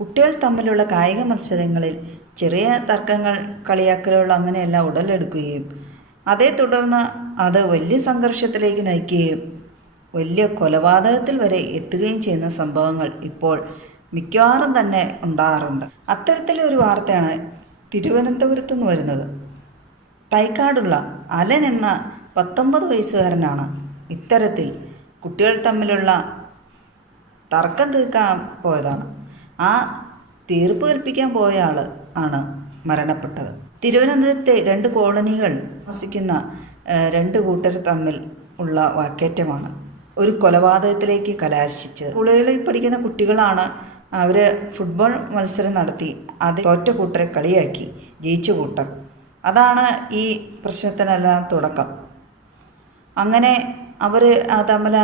കുട്ടികൾ തമ്മിലുള്ള കായിക മത്സരങ്ങളിൽ ചെറിയ തർക്കങ്ങൾ കളിയാക്കലുകൾ അങ്ങനെയെല്ലാം ഉടലെടുക്കുകയും അതേ തുടർന്ന് അത് വലിയ സംഘർഷത്തിലേക്ക് നയിക്കുകയും വലിയ കൊലപാതകത്തിൽ വരെ എത്തുകയും ചെയ്യുന്ന സംഭവങ്ങൾ ഇപ്പോൾ മിക്കവാറും തന്നെ ഉണ്ടാകാറുണ്ട്. അത്തരത്തിലൊരു വാർത്തയാണ് തിരുവനന്തപുരത്ത് നിന്ന് വരുന്നത്. തൈക്കാടുള്ള അലൻ എന്ന പത്തൊമ്പത് വയസ്സുകാരനാണ് ഇത്തരത്തിൽ കുട്ടികൾ തമ്മിലുള്ള തർക്കം തീർക്കാൻ പോയതാണ്. ആ തീർപ്പ് കൽപ്പിക്കാൻ പോയ ആൾ ആണ് മരണപ്പെട്ടത്. തിരുവനന്തപുരത്തെ രണ്ട് കോളനികൾ വസിക്കുന്ന രണ്ട് കൂട്ടർ തമ്മിൽ ഉള്ള വാക്കേറ്റമാണ്. ഒരു കൊലപാതകത്തിലേക്ക് കലാശിച്ചത്. സ്കൂളുകളിൽ പഠിക്കുന്ന കുട്ടികളാണ് അവർ ഫുട്ബോൾ മത്സരം നടത്തി അത് തോറ്റ കൂട്ടരെ കളിയാക്കി ജയിച്ച കൂട്ടർ. അതാണ് ഈ പ്രശ്നത്തിനെല്ലാം തുടക്കം. അങ്ങനെ അവർ തമ്മിൽ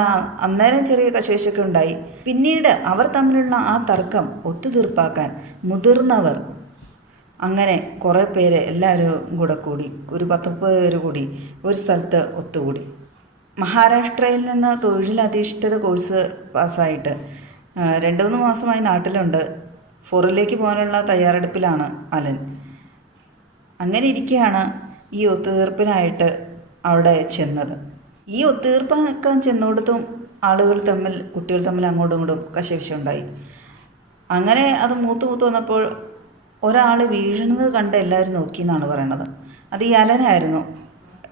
അന്നേരം ചെറിയ കശേശൊക്കെ ഉണ്ടായി. പിന്നീട് അവർ തമ്മിലുള്ള ആ തർക്കം ഒത്തുതീർപ്പാക്കാൻ മുതിർന്നവർ അങ്ങനെ കുറേ പേര് എല്ലാവരും കൂടെ കൂടി ഒരു പത്തൊമ്പത് പേര് കൂടി ഒരു സ്ഥലത്ത് ഒത്തുകൂടി. മഹാരാഷ്ട്രയിൽ നിന്ന് തൊഴിലധിഷ്ഠിത കോഴ്സ് പാസ്സായിട്ട് രണ്ട് മൂന്ന് മാസമായി നാട്ടിലുണ്ട്. ഫോറിലേക്ക് പോകാനുള്ള തയ്യാറെടുപ്പിലാണ് അലൻ. അങ്ങനെ ഇരിക്കുകയാണ് ഈ ഒത്തുതീർപ്പിനായിട്ട് അവിടെ ചെന്നത്. ഈ ഒത്തുതീർപ്പാക്കാൻ ചെന്നോടത്തും ആളുകൾ തമ്മിൽ കുട്ടികൾ തമ്മിൽ അങ്ങോട്ടും ഇങ്ങോട്ടും കശവിശുണ്ടായി അങ്ങനെ അത് മൂത്ത് മൂത്ത് വന്നപ്പോൾ ഒരാൾ വീഴുന്നത് കണ്ട് എല്ലാവരും നോക്കി എന്നാണ് പറയണത്. അത് ഈ അലനായിരുന്നു.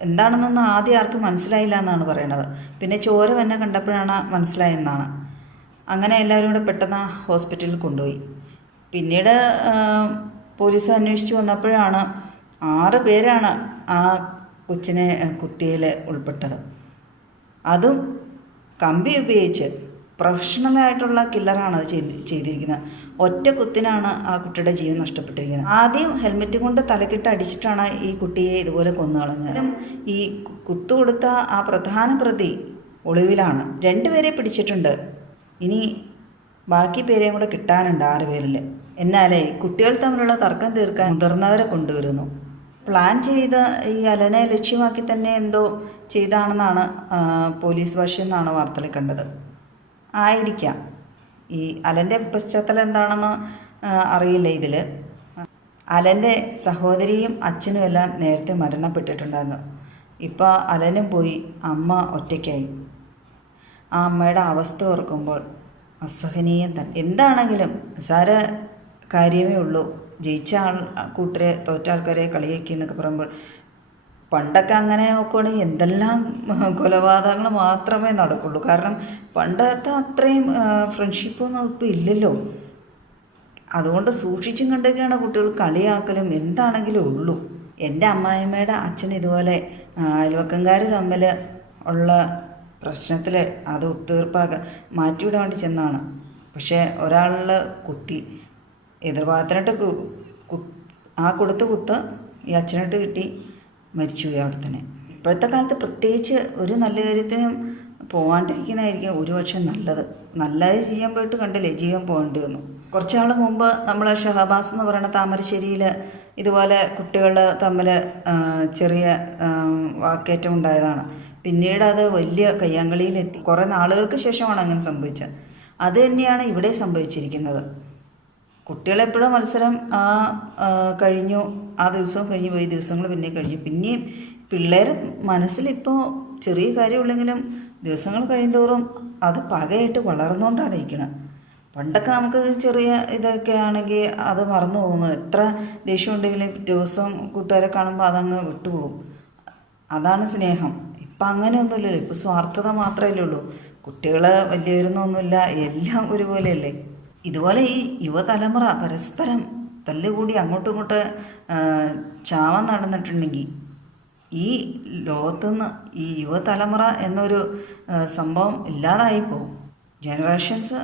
എന്താണെന്നൊന്നും ആദ്യം ആർക്കും മനസ്സിലായില്ല എന്നാണ് പറയണത്. പിന്നെ ചോര തന്നെ കണ്ടപ്പോഴാണ് മനസ്സിലായെന്നാണ്. അങ്ങനെ എല്ലാവരും കൂടെ പെട്ടെന്ന് ഹോസ്പിറ്റലിൽ കൊണ്ടുപോയി. പിന്നീട് പോലീസ് അന്വേഷിച്ച് വന്നപ്പോഴാണ് ആറ് പേരാണ് ആ കൊച്ചിനെ കുത്തിയിൽ ഉൾപ്പെട്ടത്. അതും കമ്പി ഉപയോഗിച്ച് പ്രൊഫഷണലായിട്ടുള്ള കില്ലറാണ് അത് ചെയ്ത് ചെയ്തിരിക്കുന്നത്. ഒറ്റ കുത്തിനാണ് ആ കുട്ടിയുടെ ജീവൻ നഷ്ടപ്പെട്ടിരിക്കുന്നത്. ആദ്യം ഹെൽമെറ്റ് കൊണ്ട് തലക്കിട്ട് അടിച്ചിട്ടാണ് ഈ കുട്ടിയെ ഇതുപോലെ കൊന്നു കളഞ്ഞത്. ഈ കുത്തു കൊടുത്ത ആ പ്രധാന പ്രതി ഒളിവിലാണ്. രണ്ടുപേരെ പിടിച്ചിട്ടുണ്ട്. ഇനി ബാക്കി പേരെയും കൂടെ കിട്ടാനുണ്ട് ആറ് പേരിൽ എന്നാലേ കുട്ടികൾ തമ്മിലുള്ള തർക്കം തീർക്കാൻ മുതിർന്നവരെ കൊണ്ടുവരുന്നു. പ്ലാൻ ചെയ്ത ഈ അലനെ ലക്ഷ്യമാക്കി തന്നെ എന്തോ ചെയ്താണെന്നാണ് പോലീസ് ഭാഷ്യം എന്നാണ് വാർത്തയിൽ കണ്ടത്. ആയിരിക്കാം. ഈ അലന്റെ പശ്ചാത്തലം എന്താണെന്ന് അറിയില്ല ഇതിൽ അലന്റെ സഹോദരിയും അച്ഛനും എല്ലാം നേരത്തെ മരണപ്പെട്ടിട്ടുണ്ടായിരുന്നു. ഇപ്പോൾ അലനും പോയി അമ്മ ഒറ്റയ്ക്കായി. ആ അമ്മയുടെ അവസ്ഥ ഓർക്കുമ്പോൾ അസഹനീയം തന്നെ എന്താണെങ്കിലും സാര കാര്യമേ ഉള്ളൂ. ജയിച്ച ആൾ കൂട്ടരെ തോറ്റ ആൾക്കാരെ കളിയാക്കി എന്നൊക്കെ പറയുമ്പോൾ പണ്ടൊക്കെ അങ്ങനെ നോക്കുകയാണെങ്കിൽ എന്തെല്ലാം കൊലപാതകങ്ങൾ മാത്രമേ നടക്കുള്ളൂ. കാരണം പണ്ടത്തെ അത്രയും ഫ്രണ്ട്ഷിപ്പൊന്നും ഇപ്പോൾ ഇല്ലല്ലോ. അതുകൊണ്ട് സൂക്ഷിച്ചും കണ്ടൊക്കെയാണ് കുട്ടികൾ കളിയാക്കലും എന്താണെങ്കിലും ഉള്ളൂ. എന്റെ അമ്മായിമ്മയുടെ അച്ഛൻ ഇതുപോലെ അയൽവക്കംകാർ തമ്മിൽ ഉള്ള പ്രശ്നത്തിൽ അത് ഒത്തീർപ്പാക്കാൻ മാറ്റിവിടാൻ വേണ്ടി ചെന്നാണ് പക്ഷേ ഒരാളിൽ കുത്തി കു- ആ കൊടുത്ത കുത്ത് ഈ അച്ഛനിട്ട് കിട്ടി മരിച്ചു പോയി അവിടെ തന്നെ. ഇപ്പോഴത്തെ കാലത്ത് പ്രത്യേകിച്ച് ഒരു നല്ല കാര്യത്തിനും പോകാണ്ടിരിക്കണമായിരിക്കും ഒരുപക്ഷെ നല്ലത്. നല്ലത് ചെയ്യാൻ പോയിട്ട് കണ്ടില്ലേ ജീവൻ പോകേണ്ടി വന്നു. കുറച്ചാൾ മുമ്പ് നമ്മൾ ഷഹബാസ് എന്ന് പറയുന്ന താമരശ്ശേരിയിൽ ഇതുപോലെ കുട്ടികൾ തമ്മിൽ ചെറിയ വാക്കേറ്റം ഉണ്ടായതാണ്. പിന്നീട് അത് വലിയ കയ്യാങ്കളിയിലെത്തി. കുറേ നാളുകൾക്ക് ശേഷമാണ് അങ്ങനെ സംഭവിച്ചത്. അത് തന്നെയാണ് ഇവിടെ സംഭവിച്ചിരിക്കുന്നത്. കുട്ടികളെപ്പോഴും മത്സരം ആ കഴിഞ്ഞു ആ ദിവസവും കഴിഞ്ഞു പോയി ദിവസങ്ങൾ പിന്നെ കഴിഞ്ഞു. പിന്നെയും പിള്ളേർ മനസ്സിലിപ്പോൾ ചെറിയ കാര്യമുള്ളെങ്കിലും ദിവസങ്ങൾ കഴിയുന്തോറും അത് പകയായിട്ട് വളർന്നുകൊണ്ടാണ് ഇരിക്കുന്നത് പണ്ടൊക്കെ നമുക്ക് ചെറിയ ഇതൊക്കെ ആണെങ്കിൽ അത് മറന്നു പോകുന്നു. എത്ര ദേഷ്യം ഉണ്ടെങ്കിലും ദിവസം കൂട്ടുകാരെ കാണുമ്പോൾ അതങ്ങ് വിട്ടുപോകും അതാണ് സ്നേഹം. ഇപ്പം അങ്ങനെയൊന്നുമില്ലല്ലോ. ഇപ്പം സ്വാർത്ഥത മാത്രമല്ലേ ഉള്ളൂ. കുട്ടികൾ വലിയവരൊന്നുമില്ല എല്ലാം ഒരുപോലെയല്ലേ? ഇതുപോലെ ഈ യുവതലമുറ പരസ്പരം തല്ലുകൂടി അങ്ങോട്ടും ഇങ്ങോട്ട് ചാവാൻ നടന്നിട്ടുണ്ടെങ്കിൽ ഈ ലോകത്തുനിന്ന് ഈ യുവതലമുറ എന്നൊരു സംഭവം ഇല്ലാതായി പോകും. ജനറേഷൻസ്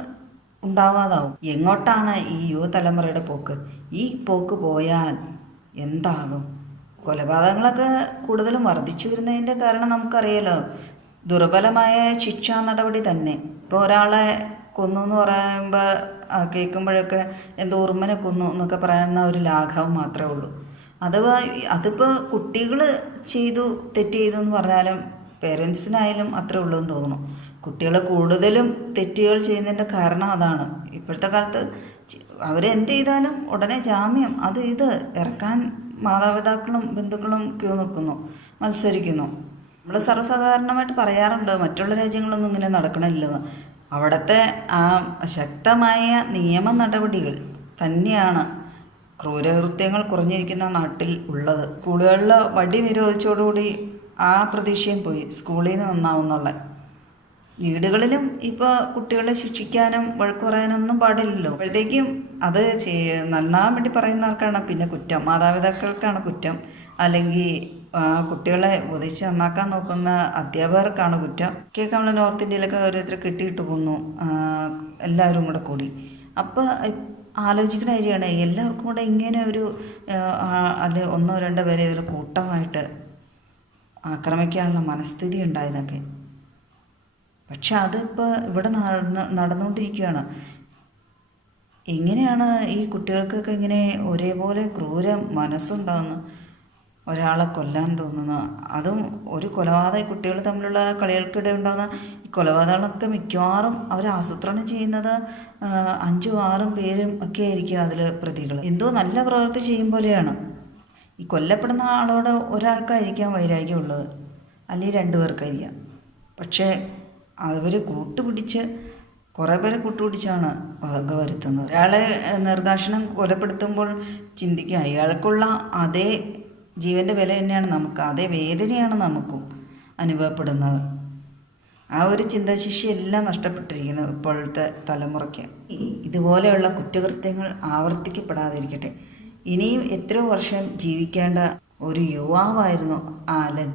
ഉണ്ടാവാതാവും. എങ്ങോട്ടാണ് ഈ യുവതലമുറയുടെ പോക്ക്? ഈ പോക്ക് പോയാൽ എന്താകും? കൊലപാതകങ്ങളൊക്കെ കൂടുതലും വർദ്ധിച്ചു വരുന്നതിന്റെ കാരണം നമുക്കറിയാലോ. ദുർബലമായ ശിക്ഷാ നടപടി തന്നെ. ഇപ്പോൾ ഒരാളെ കൊന്നു എന്ന് പറയുമ്പോൾ കേൾക്കുമ്പോഴൊക്കെ എന്തോ ഉറുമനെ കൊന്നു എന്നൊക്കെ പറയുന്ന ഒരു ലാഘവം മാത്രമേ ഉള്ളൂ. അഥവാ അതിപ്പോൾ കുട്ടികൾ ചെയ്തു തെറ്റ് ചെയ്തു എന്ന് പറഞ്ഞാലും പേരൻസിനായാലും അത്രേ ഉള്ളൂ എന്ന് തോന്നുന്നു. കുട്ടികൾ കൂടുതലും തെറ്റുകൾ ചെയ്യുന്നതിന്റെ കാരണം അതാണ്. ഇപ്പോഴത്തെ കാലത്ത് അവരെന്ത് ചെയ്താലും ഉടനെ ജാമ്യം അത് ഇത് ഇറക്കാൻ മാതാപിതാക്കളും ബന്ധുക്കളും ക്യൂ നിൽക്കുന്നു മത്സരിക്കുന്നു. നമ്മൾ സർവസാധാരണമായിട്ട് പറയാറുണ്ട് മറ്റുള്ള രാജ്യങ്ങളൊന്നും ഇങ്ങനെ നടക്കണില്ലെന്ന്. അവിടുത്തെ ആ ശക്തമായ നിയമ നടപടികൾ തന്നെയാണ് ക്രൂരകൃത്യങ്ങൾ കുറഞ്ഞിരിക്കുന്ന നാട്ടിൽ ഉള്ളത്. സ്കൂളുകളിൽ വടി നിരോധിച്ചോടുകൂടി ആ പ്രതീക്ഷയും പോയി. സ്കൂളിൽ നിന്ന് നന്നാവുന്നുള്ള. വീടുകളിലും ഇപ്പോൾ കുട്ടികളെ ശിക്ഷിക്കാനും വഴക്ക് പറയാനൊന്നും പാടില്ലല്ലോ. അപ്പോഴത്തേക്കും അത് നന്നാൻ വേണ്ടി പറയുന്നവർക്കാണ് പിന്നെ കുറ്റം. മാതാപിതാക്കൾക്കാണ് കുറ്റം. അല്ലെങ്കിൽ കുട്ടികളെ ഉപദേശിച്ച് നന്നാക്കാൻ നോക്കുന്ന അധ്യാപകർക്കാണ് കുറ്റം. കേൾക്കാൻ നമ്മൾ നോർത്ത് ഇന്ത്യയിലൊക്കെ ഓരോരുത്തർ കെട്ടിയിട്ട് പോന്നു. എല്ലാവരും കൂടെ കൂടി. അപ്പോൾ ആലോചിക്കുന്ന കാര്യമാണ്. എല്ലാവർക്കും കൂടെ ഇങ്ങനെ ഒരു അല്ലെ ഒന്നോ രണ്ടോ പേരെ ഒരു കൂട്ടമായിട്ട് ആക്രമിക്കാനുള്ള മനസ്ഥിതി ഉണ്ടായതൊക്കെ. പക്ഷെ അതിപ്പോൾ ഇവിടെ നടന്ന് നടന്നുകൊണ്ടിരിക്കുകയാണ് എങ്ങനെയാണ് ഈ കുട്ടികൾക്കൊക്കെ ഇങ്ങനെ ഒരേപോലെ ക്രൂര മനസ്സുണ്ടാകുന്നത് ഒരാളെ കൊല്ലാൻ തോന്നുന്നത് അതും ഒരു കൊലപാതക കുട്ടികൾ തമ്മിലുള്ള കളികൾക്കിടെ ഉണ്ടാകുന്ന ഈ കൊലപാതകങ്ങളൊക്കെ മിക്കവാറും അവർ ആസൂത്രണം ചെയ്യുന്നത് അഞ്ചും ആറും പേരും ഒക്കെ ആയിരിക്കും അതിൽ പ്രതികൾ എന്തോ നല്ല പ്രവൃത്തി ചെയ്യും പോലെയാണ്. ഈ കൊല്ലപ്പെടുന്ന ആളോട് ഒരാൾക്കായിരിക്കാം വൈരാഗ്യമുള്ളത്. അല്ലെങ്കിൽ രണ്ടു പേർക്കായിരിക്കാം. പക്ഷേ അവർ കൂട്ടുപിടിച്ച് കുറേ പേരെ കൂട്ടുപിടിച്ചാണ് വക വരുത്തുന്നത്. ഒരാളെ നിർദ്ദാക്ഷണം കൊലപ്പെടുത്തുമ്പോൾ ചിന്തിക്കുക അയാൾക്കുള്ള അതേ ജീവന്റെ വില തന്നെയാണ് നമുക്ക് അതേ വേദനയാണ് നമുക്കും അനുഭവപ്പെടുന്നത്. ആ ഒരു ചിന്താശേഷി എല്ലാം നഷ്ടപ്പെട്ടിരിക്കുന്നു ഇപ്പോഴത്തെ തലമുറയ്ക്ക്. ഇതുപോലെയുള്ള കുറ്റകൃത്യങ്ങൾ ആവർത്തിക്കപ്പെടാതിരിക്കട്ടെ. ഇനിയും എത്രയോ വർഷം ജീവിക്കേണ്ട ഒരു യുവാവായിരുന്നു ആലൻ.